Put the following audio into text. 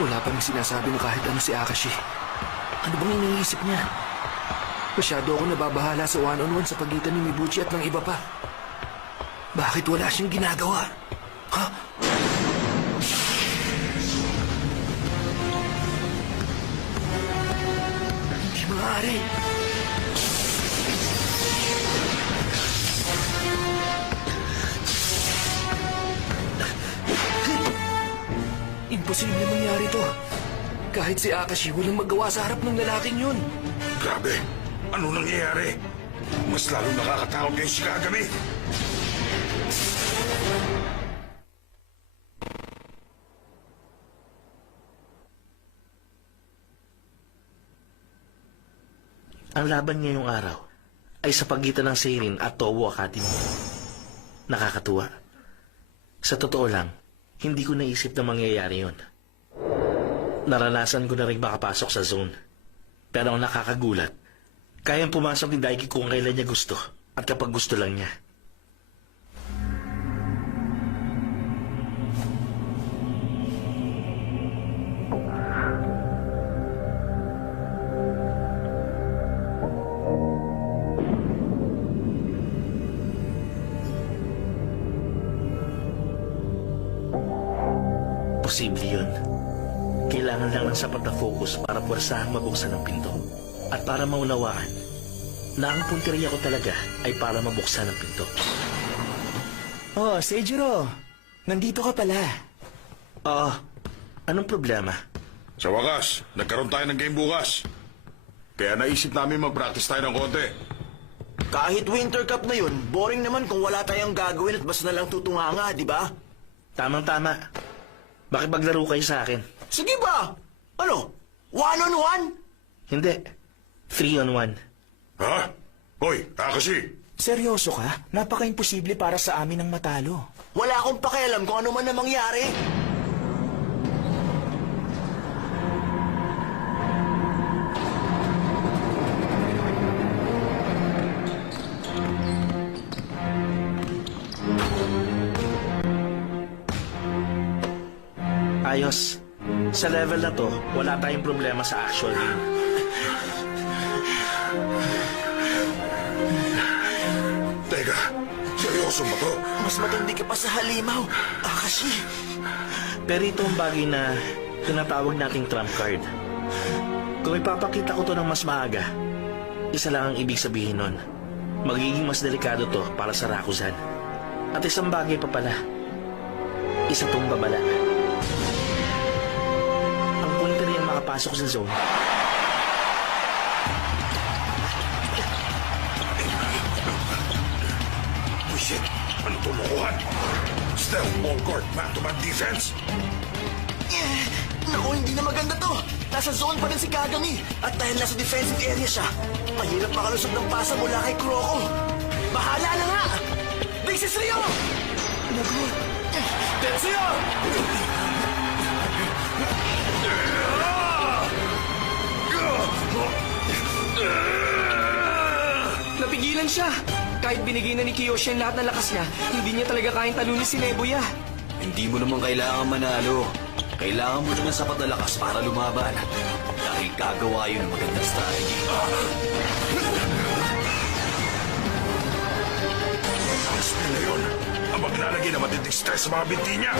Wala pa rin sinasabi na kahit ano si Akashi. Ano bang iniisip niya? Masyado ako nababahala sa one-on-one sa pagitan ni Mibuchi at ng iba pa. Bakit wala siyang ginagawa? Ha? Hindi maaari. Imposible mangyari to. Kahit si Akashi, walang magawa sa harap ng lalaking yun. Grabe! Ano nangyayari? Mas lalo nakakatakot kay Shikagami! Ang laban ngayong araw ay sa pagitan ng Seirin at Touhou Academy. Nakakatuwa. Sa totoo lang, hindi ko naisip na mangyayari yun. Naranasan ko na rin makapasok sa zone. Pero ang nakakagulat, kayang pumasok ni Daiki kung kailan niya gusto at kapag gusto lang niya. Posible yun. Kailangan lang ng sapat na focus para puwersahang mabuksan ang pinto. At para maunawaan na ang punteriya ko talaga ay para mabuksan ang pinto. Oh, Seijiro. Nandito ka pala. Oo. Anong problema? Sa wakas, nagkaroon tayo ng game bukas. Kaya naisip namin mag-practice tayo ng konti. Kahit Winter Cup na yun, boring naman kung wala tayong gagawin at basta na lang tutunganga, di ba? Tamang-tama. Makipaglaro kayo sa akin. Sige ba? Ano? One-on-one? Hindi. 3-on-1. Ha? Hoy, Akashi! Seryoso ka? Napaka-imposible para sa amin ang matalo. Wala akong pakialam kung ano man na mangyari. Ayos. Sa level na to, wala tayong problema sa actual game. Teka, seryoso ba to? Mas matindi ka pa sa halimaw, Akashi. Pero ito ang bagay na tinatawag nating trump card. Kung ipapakita ko to ng mas maaga, isa lang ang ibig sabihin nun. Magiging mas delikado to para sa Rakuzan. At isang bagay pa pala. Isa tong babala. Ang punter niyang makapasok sa zone. Buisit! Ano to lokohan? Stealth ball court, man-to-man defense? Naku, hindi na maganda to. Nasa zone pa rin si Kagami. At dahil nasa defensive area siya, mahirap makalusot ng pasa mula kay Kuroko. Bahala na nga! This is Rio! Naku! Tetsuya! Napigilan siya. Kahit binigay na ni Kiyoshi ang lahat ng lakas niya, hindi niya talaga kayang talunin si Nebuya. Hindi mo naman kailangan manalo. Kailangan mo ng sapat na lakas para lumaban. Dahil gagawa yun ng magandang strategy. Ang spell na yun, ang maglalagay na matinding stress sa mga binti niya.